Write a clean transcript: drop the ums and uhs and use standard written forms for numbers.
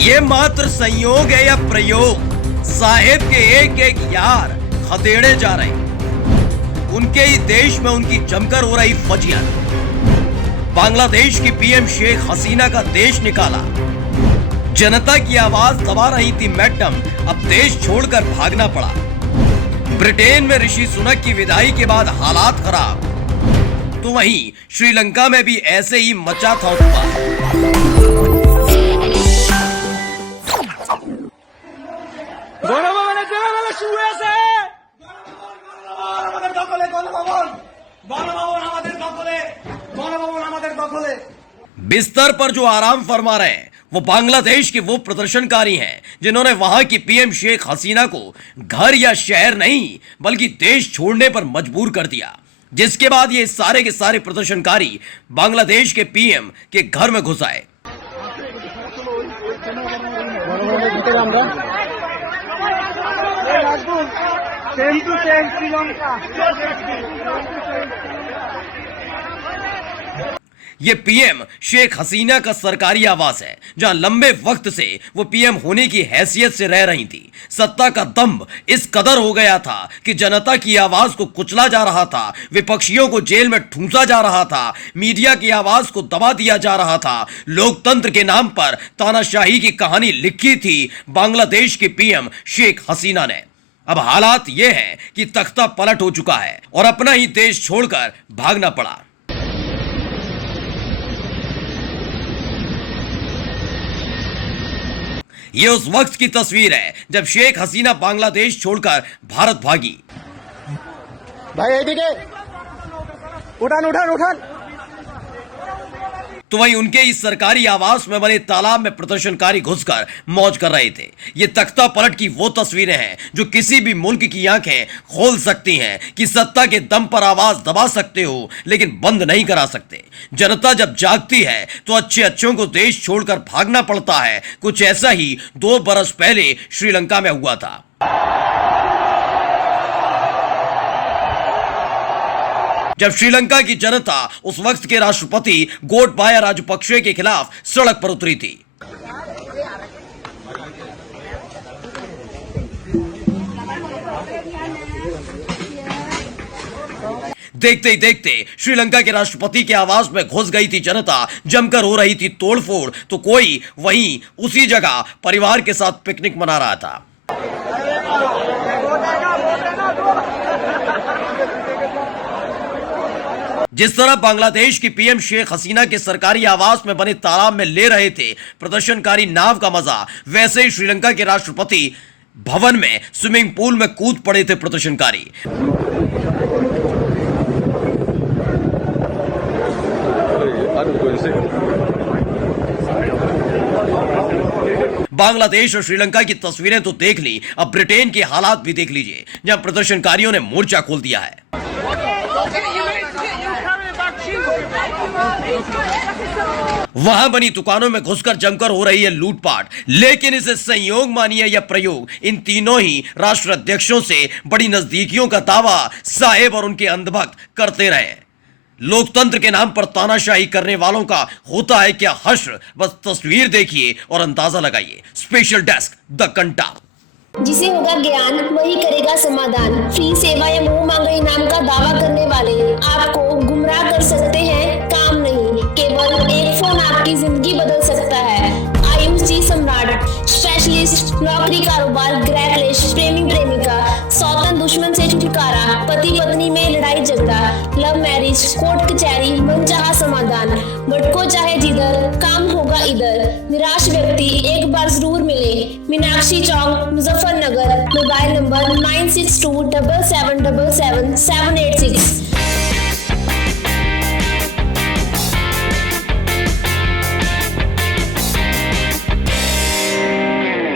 ये मात्र संयोग है या प्रयोग? साहेब के एक एक यार खदेड़े जा रहे हैं। उनके ही देश में उनकी जमकर हो रही फजियत। बांग्लादेश की पीएम शेख हसीना का देश निकाला। जनता की आवाज दबा रही थी मैडम, अब देश छोड़कर भागना पड़ा। ब्रिटेन में ऋषि सुनक की विदाई के बाद हालात खराब, तो वहीं श्रीलंका में भी ऐसे ही मचा था उत्पात। बिस्तर पर जो आराम फरमा रहे हैं वो बांग्लादेश के वो प्रदर्शनकारी हैं जिन्होंने वहां की पीएम शेख हसीना को घर या शहर नहीं बल्कि देश छोड़ने पर मजबूर कर दिया, जिसके बाद ये सारे के सारे प्रदर्शनकारी बांग्लादेश के पीएम के घर में घुस आए। ये पीएम शेख हसीना का सरकारी आवास है, जहां लंबे वक्त से वो पीएम होने की हैसियत से रह रही थी। सत्ता का दंभ इस कदर हो गया था कि जनता की आवाज को कुचला जा रहा था, विपक्षियों को जेल में ठूंसा जा रहा था, मीडिया की आवाज को दबा दिया जा रहा था। लोकतंत्र के नाम पर तानाशाही की कहानी लिखी थी बांग्लादेश की पीएम शेख हसीना ने। अब हालात ये हैं कि तख्ता पलट हो चुका है और अपना ही देश छोड़कर भागना पड़ा। ये उस वक्त की तस्वीर है जब शेख हसीना बांग्लादेश छोड़कर भारत भागी। भाई उठान। तो वहीं उनके इस सरकारी आवास में बने तालाब में प्रदर्शनकारी घुसकर मौज कर रहे थे। ये तख्ता पलट की वो तस्वीरें हैं जो किसी भी मुल्क की आंखें खोल सकती हैं कि सत्ता के दम पर आवाज दबा सकते हो लेकिन बंद नहीं करा सकते। जनता जब जागती है तो अच्छों को देश छोड़कर भागना पड़ता है। कुछ ऐसा ही 2 बरस पहले श्रीलंका में हुआ था। जब श्रीलंका की जनता उस वक्त के राष्ट्रपति गोटबाया राजपक्षे के खिलाफ सड़क पर उतरी थी। देखते ही देखते श्रीलंका के राष्ट्रपति के आवास में घुस गई थी जनता, जमकर हो रही थी तोड़फोड़, तो कोई वहीं उसी जगह परिवार के साथ पिकनिक मना रहा था। जिस तरह बांग्लादेश की पीएम शेख हसीना के सरकारी आवास में बने तालाब में ले रहे थे प्रदर्शनकारी नाव का मजा, वैसे ही श्रीलंका के राष्ट्रपति भवन में स्विमिंग पूल में कूद पड़े थे प्रदर्शनकारी। बांग्लादेश और श्रीलंका की तस्वीरें तो देख ली, अब ब्रिटेन के हालात भी देख लीजिए, जहां प्रदर्शनकारियों ने मोर्चा खोल दिया है। वहां बनी दुकानों में घुसकर जमकर हो रही है लूटपाट, लेकिन इसे संयोग मानिए या प्रयोग, इन तीनों ही राष्ट्र अध्यक्षों से बड़ी नजदीकियों का दावा साहेब और उनके अंधभक्त करते रहे। लोकतंत्र के नाम पर तानाशाही करने वालों का होता है क्या हश्र? बस तस्वीर देखिए और अंदाजा लगाइए। स्पेशल डेस्क द कंटा। जिसे होगा ज्ञान वही करेगा समाधान। फ्री सेवा या मुंह मांगे इनाम का दावा करने वाले आपको गुमराह कर सकते हैं, काम नहीं। केवल एक फोन आपकी जिंदगी बदल सकता है। आयुष जी सम्राट, स्पेशलिस्ट नौकरी, कारोबार, ग्रैकलिश, प्रेमी प्रेमिका, सौतन दुश्मन से छुटकारा, पति पत्नी में लड़ाई झगड़ा, लव मैरिज, कोर्ट कचहरी, मनचाहा समाधान। भटको चाहे जिधर, काम होगा इधर। निराश व्यक्ति एक बार जरूर मिले। मीनाक्षी चौक, मुजफ्फरनगर। Mobile number 9627777786।